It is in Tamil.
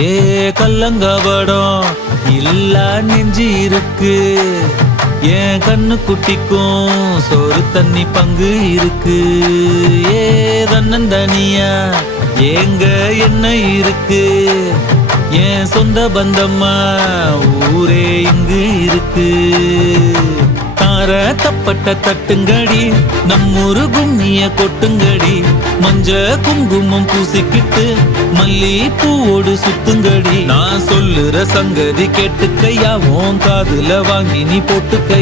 ஏ கள்ளங்கபடம் இல்லா நெஞ்சு இருக்கு என் கண்ணு குட்டிக்கும் சோறு தண்ணி பங்கு இருக்கு. ஏ தன்னந்தனியா ஏங்க என்ன இருக்கு? என் சொந்த பந்தம்மா ஊரே இங்கு இருக்கு. மர தப்பட்ட தட்டுங்கடி நம்மூரு கும்மிய கொட்டுங்கடி மஞ்ச குங்குமம் பூசிக்கிட்டு மல்லி பூவோடு சுத்துங்கடி. நான் சொல்லுற சங்கதி கேட்டுக்கையா உன் காதுல வாங்கி நீ போட்டுக்கை.